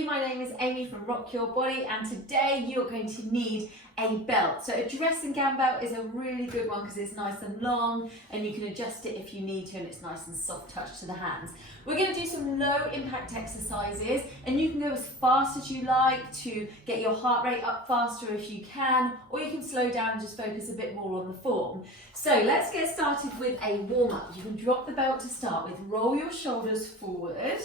you, my name is Amy from Rock Your Body, and today you're going to need a belt. So a dressing gown belt is a really good one because it's nice and long and you can adjust it if you need to, and it's nice and soft touch to the hands. We're going to do some low impact exercises, and you can go as fast as you like to get your heart rate up faster if you can, or you can slow down and just focus a bit more on the form. So let's get started with a warm up. You can drop the belt to start with, roll your shoulders forward.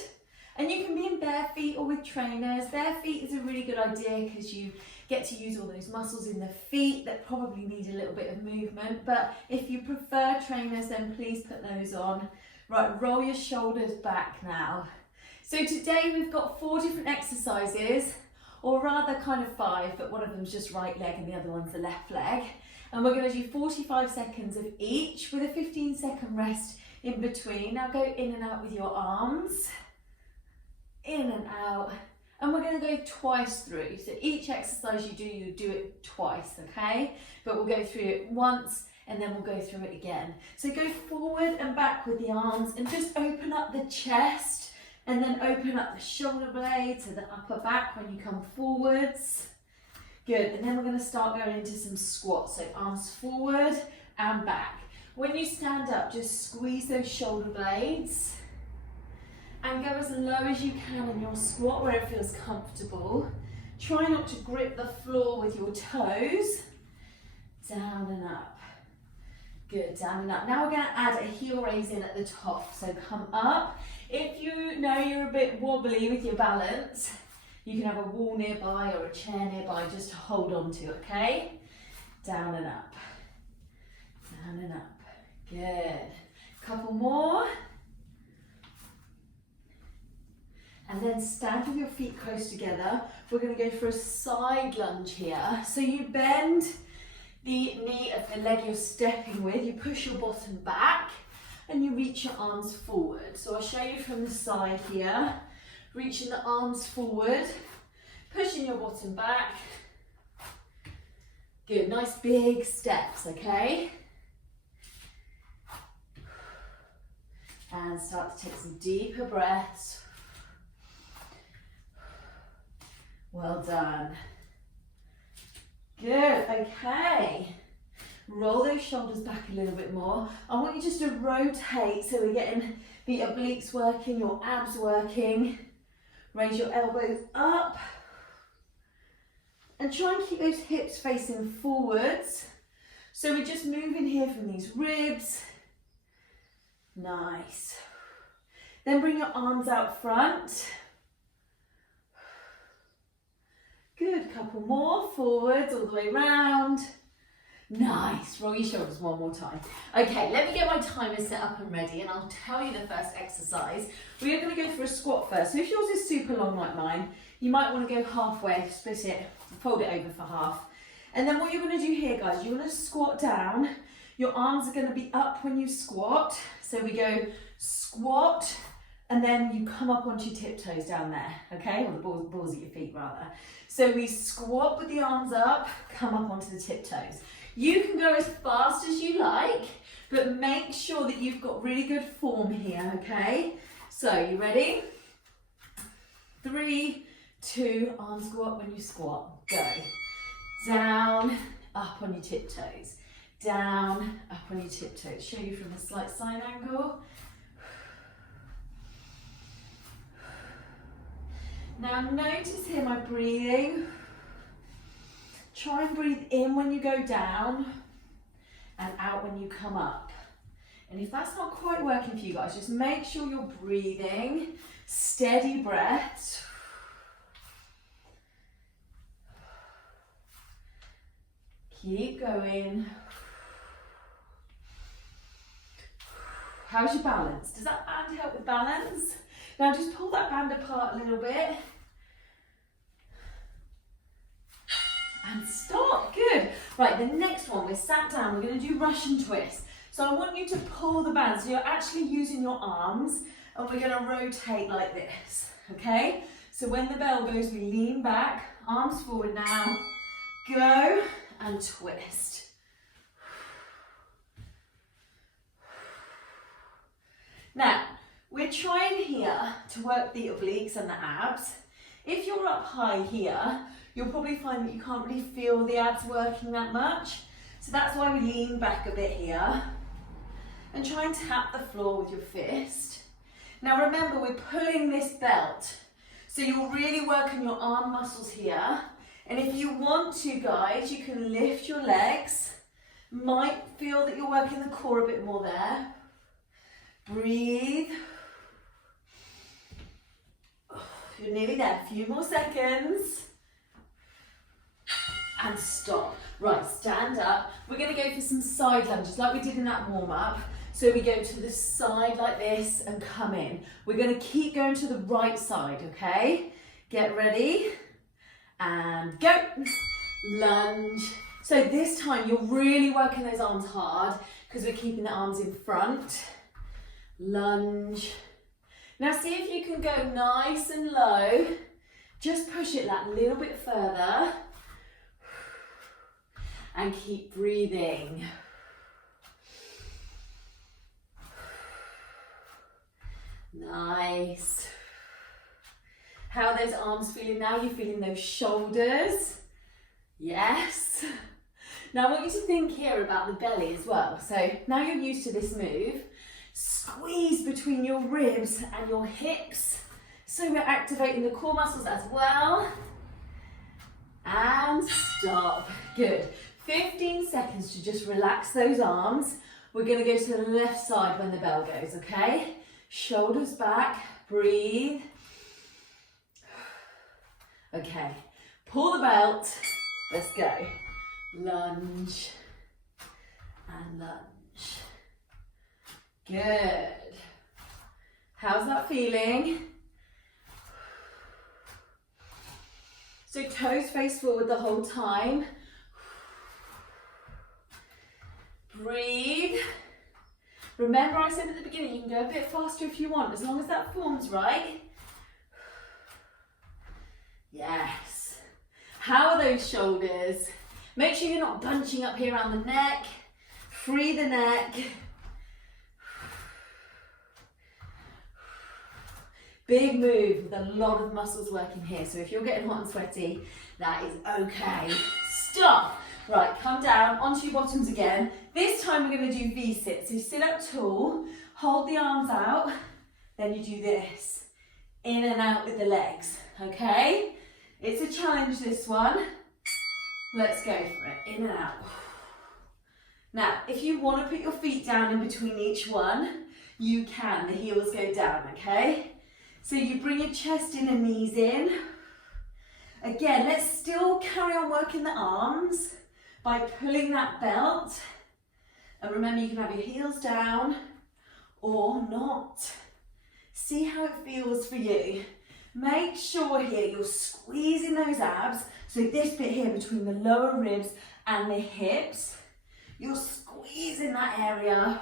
And you can be in bare feet or with trainers. Bare feet is a really good idea because you get to use all those muscles in the feet that probably need a little bit of movement. But if you prefer trainers, then please put those on. Right, roll your shoulders back now. So today we've got 4 different exercises, or rather kind of 5, but one of them's just right leg and the other one's the left leg. And we're going to do 45 seconds of each with a 15-second rest in between. Now go in and out with your arms. In and out, and we're going to go twice through. So each exercise you do it twice, okay? But we'll go through it once and then we'll go through it again. So go forward and back with the arms and just open up the chest and then open up the shoulder blade to the upper back when you come forwards. Good, and then we're going to start going into some squats. So arms forward and back. When you stand up, just squeeze those shoulder blades. And go as low as you can in your squat where it feels comfortable. Try not to grip the floor with your toes. Down and up. Good, down and up. Now we're going to add a heel raise in at the top. So come up. If you know you're a bit wobbly with your balance, you can have a wall nearby or a chair nearby just to hold on to, okay? Down and up. Down and up. Good. Couple more. And then stand with your feet close together. We're going to go for a side lunge here. So you bend the knee of the leg you're stepping with, you push your bottom back and you reach your arms forward. So I'll show you from the side here. Reaching the arms forward, pushing your bottom back. Good, nice big steps, okay? And start to take some deeper breaths. Well done. Good, okay. Roll those shoulders back a little bit more. I want you just to rotate so we're getting the obliques working, your abs working. Raise your elbows up. And try and keep those hips facing forwards. So we're just moving here from these ribs. Nice. Then bring your arms out front. Good, couple more, forwards all the way round. Nice, roll your shoulders one more time. Okay, let me get my timer set up and ready and I'll tell you the first exercise. We are going to go for a squat first. So if yours is super long like mine, you might want to go halfway, split it, fold it over for half. And then what you're going to do here, guys, you're going to squat down. Your arms are going to be up when you squat. So we go squat, and then you come up onto your tiptoes down there, okay? Or the balls at your feet, rather. So we squat with the arms up, come up onto the tiptoes. You can go as fast as you like, but make sure that you've got really good form here, okay? So, you ready? 3, 2, arm squat when you squat. Go. Down, up on your tiptoes. Down, up on your tiptoes. Show you from a slight side angle. Now notice here my breathing. Try and breathe in when you go down and out when you come up. And if that's not quite working for you guys, just make sure you're breathing, steady breaths. Keep going. How's your balance? Does that band help with balance? Now just pull that band apart a little bit. And stop, good. Right, the next one, we're sat down, we're gonna do Russian twist. So I want you to pull the band, so you're actually using your arms, and we're gonna rotate like this, okay? So when the bell goes, we lean back, arms forward now, go, and twist. Now, we're trying here to work the obliques and the abs. If you're up high here, you'll probably find that you can't really feel the abs working that much. So that's why we lean back a bit here and try and tap the floor with your fist. Now remember, we're pulling this belt, so you'll really work on your arm muscles here. And if you want to, guys, you can lift your legs. Might feel that you're working the core a bit more there. Breathe. You're nearly there, a few more seconds. And stop. Right, stand up. We're gonna go for some side lunges like we did in that warm up. So we go to the side like this and come in. We're gonna keep going to the right side, okay? Get ready and go. Lunge. So this time you're really working those arms hard because we're keeping the arms in front. Lunge. Now see if you can go nice and low. Just push it that little bit further. And keep breathing. Nice. How are those arms feeling now? You're feeling those shoulders? Yes. Now I want you to think here about the belly as well. So now you're used to this move. Squeeze between your ribs and your hips. So we're activating the core muscles as well. And stop. Good. 15 seconds to just relax those arms. We're going to go to the left side when the bell goes, okay? Shoulders back, breathe. Okay, pull the belt, let's go. Lunge and lunge. Good. How's that feeling? So toes face forward the whole time. Breathe. Remember I said at the beginning, you can go a bit faster if you want, as long as that form's right. Yes. How are those shoulders? Make sure you're not bunching up here around the neck. Free the neck. Big move with a lot of muscles working here. So if you're getting hot and sweaty, that is okay. Stop. Right, come down onto your bottoms again. This time we're going to do V-sit. So sit up tall, hold the arms out, then you do this. In and out with the legs, okay? It's a challenge, this one. Let's go for it, in and out. Now, if you want to put your feet down in between each one, you can. The heels go down, okay? So you bring your chest in and knees in. Again, let's still carry on working the arms by pulling that belt. And remember, you can have your heels down or not. See how it feels for you. Make sure here you're squeezing those abs. So this bit here between the lower ribs and the hips, you're squeezing that area.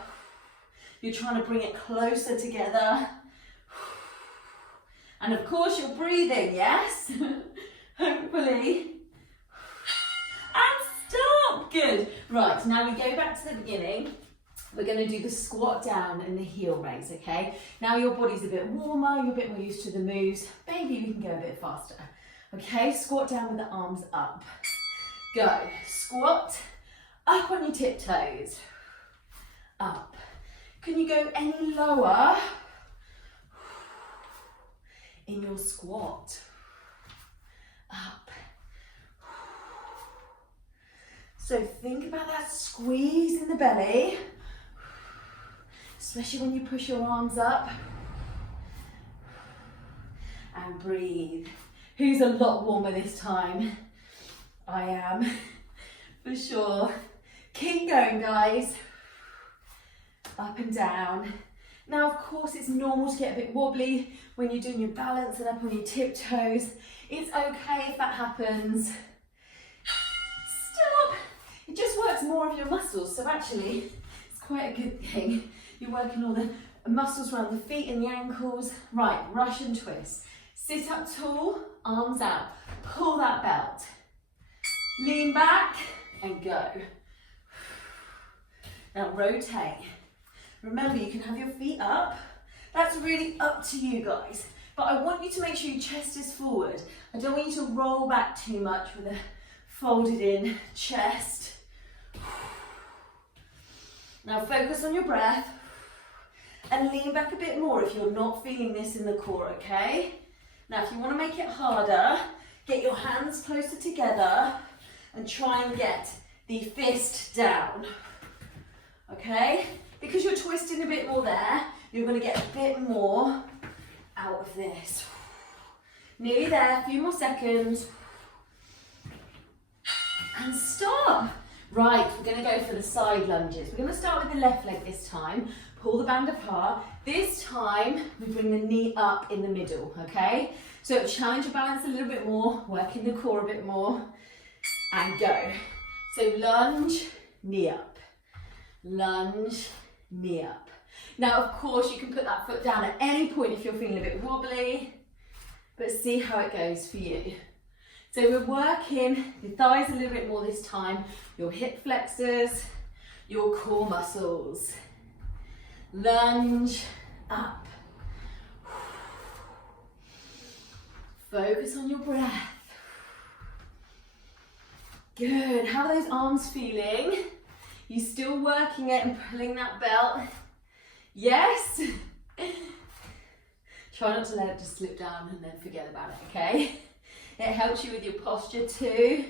You're trying to bring it closer together. And of course you're breathing, yes? Hopefully. And stop, good. Right, now we go back to the beginning. We're going to do the squat down and the heel raise, okay? Now your body's a bit warmer, you're a bit more used to the moves. Maybe you can go a bit faster. Okay, squat down with the arms up. Go, squat, up on your tiptoes, up. Can you go any lower in your squat? Up. So think about that squeeze in the belly, especially when you push your arms up. And breathe. Who's a lot warmer this time? I am, for sure. Keep going, guys. Up and down. Now, of course, it's normal to get a bit wobbly when you're doing your balance and up on your tiptoes. It's okay if that happens. Stop. It just works more of your muscles, so actually, it's quite a good thing. You're working all the muscles around the feet and the ankles. Right, Russian twist. Sit up tall, arms out. Pull that belt. Lean back and go. Now rotate. Remember, you can have your feet up. That's really up to you guys. But I want you to make sure your chest is forward. I don't want you to roll back too much with a folded in chest. Now focus on your breath and lean back a bit more if you're not feeling this in the core, okay? Now if you want to make it harder, get your hands closer together and try and get the fist down, okay? Because you're twisting a bit more there, you're going to get a bit more out of this. Nearly there, a few more seconds. And stop. Right, we're going to go for the side lunges. We're going to start with the left leg this time. Pull the band apart. This time, we bring the knee up in the middle, okay? So challenge your balance a little bit more, working the core a bit more, and go. So lunge, knee up. Lunge, knee up. Now, of course, you can put that foot down at any point if you're feeling a bit wobbly, but see how it goes for you. So we're working the thighs a little bit more this time, your hip flexors, your core muscles. Lunge up. Focus on your breath. Good. How are those arms feeling? You still working it and pulling that belt? Yes? Try not to let it just slip down and then forget about it, okay? It helps you with your posture too.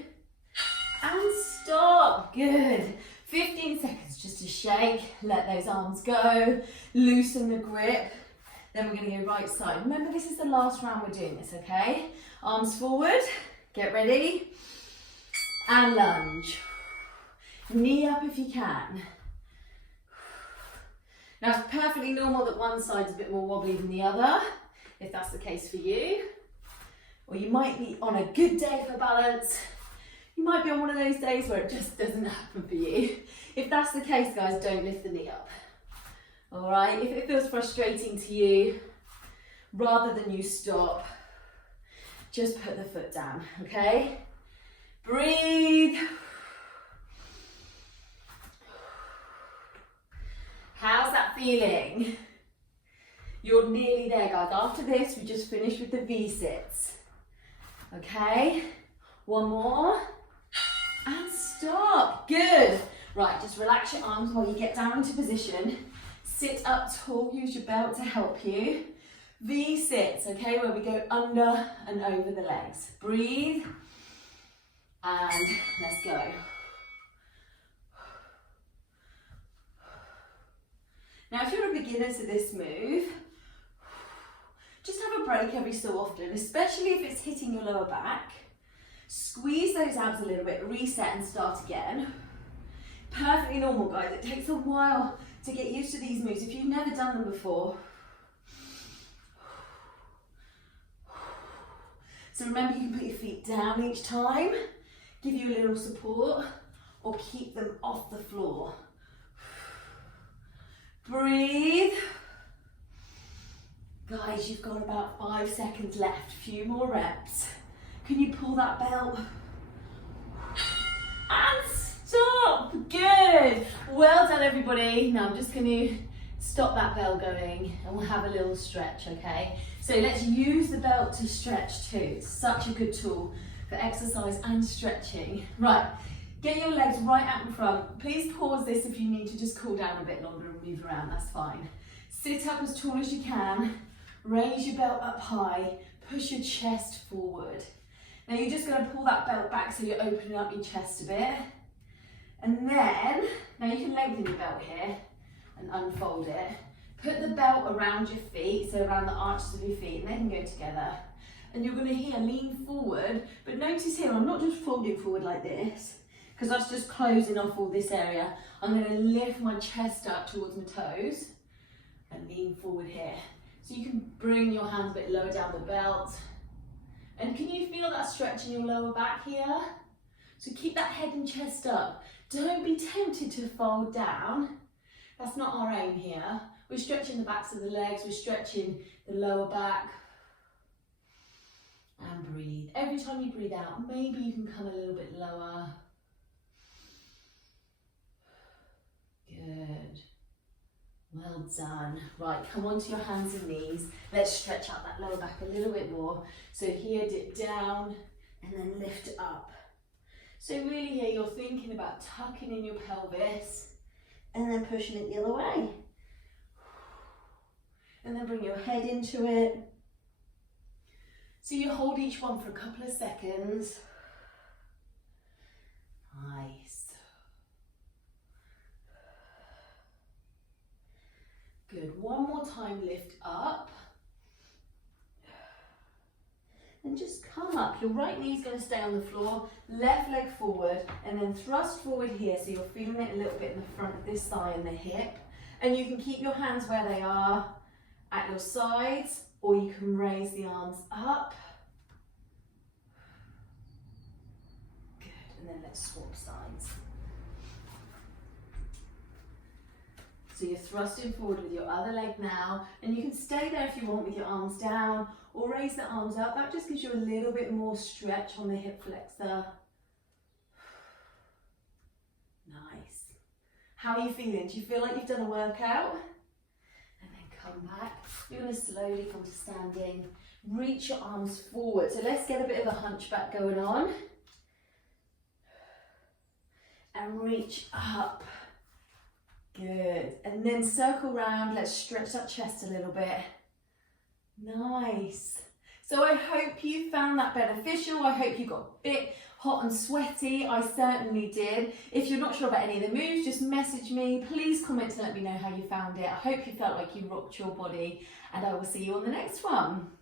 And stop. Good. 15 seconds just to shake, let those arms go, loosen the grip. Then we're going to go right side. Remember, this is the last round we're doing this, okay? Arms forward, get ready, and lunge. Knee up if you can. Now, it's perfectly normal that one side's a bit more wobbly than the other, if that's the case for you. Or you might be on a good day for balance. You might be on one of those days where it just doesn't happen for you. If that's the case, guys, don't lift the knee up. All right, if it feels frustrating to you, rather than you stop, just put the foot down, okay? Breathe. How's that feeling? You're nearly there, guys. After this, we just finished with the V-sits. Okay, one more. And stop. Good. Right, just relax your arms while you get down into position. Sit up tall, use your belt to help you. V-sits, okay, where we go under and over the legs. Breathe. And let's go. Now, if you're a beginner to this move, just have a break every so often, especially if it's hitting your lower back. Squeeze those abs a little bit, reset and start again. Perfectly normal, guys. It takes a while to get used to these moves if you've never done them before. So remember, you can put your feet down each time, give you a little support, or keep them off the floor. Breathe. Guys, you've got about 5 seconds left, a few more reps. Can you pull that belt? And stop. Good. Well done, everybody. Now I'm just going to stop that bell going and we'll have a little stretch, okay? So let's use the belt to stretch too. It's such a good tool for exercise and stretching. Right, get your legs right out in front. Please pause this if you need to just cool down a bit longer and move around, that's fine. Sit up as tall as you can. Raise your belt up high. Push your chest forward. Now you're just going to pull that belt back so you're opening up your chest a bit. And then, now you can lengthen your belt here and unfold it. Put the belt around your feet, so around the arches of your feet, and they can go together. And you're going to here lean forward, but notice here I'm not just folding forward like this, because that's just closing off all this area. I'm going to lift my chest up towards my toes and lean forward here. So you can bring your hands a bit lower down the belt. And can you feel that stretch in your lower back here? So keep that head and chest up. Don't be tempted to fold down. That's not our aim here. We're stretching the backs of the legs, we're stretching the lower back. And breathe. Every time you breathe out, maybe you can come a little bit lower. Good. Well done. Right, come onto your hands and knees. Let's stretch out that lower back a little bit more. So here, dip down and then lift up. So really here you're thinking about tucking in your pelvis and then pushing it the other way. And then bring your head into it. So you hold each one for a couple of seconds. Nice. Good. One more time, lift up. And just come up. Your right knee's going to stay on the floor, left leg forward, and then thrust forward here so you're feeling it a little bit in the front of this thigh and the hip. And you can keep your hands where they are at your sides, or you can raise the arms up. Good. And then let's swap sides. So you're thrusting forward with your other leg now, and you can stay there if you want with your arms down, or raise the arms up. That just gives you a little bit more stretch on the hip flexor. Nice. How are you feeling? Do you feel like you've done a workout? And then come back. You're going to slowly come to standing. Reach your arms forward. So let's get a bit of a hunchback going on. And reach up. Good. And then circle round. Let's stretch that chest a little bit. Nice. So I hope you found that beneficial. I hope you got a bit hot and sweaty. I certainly did. If you're not sure about any of the moves, just message me. Please comment to let me know how you found it. I hope you felt like you rocked your body, and I will see you on the next one.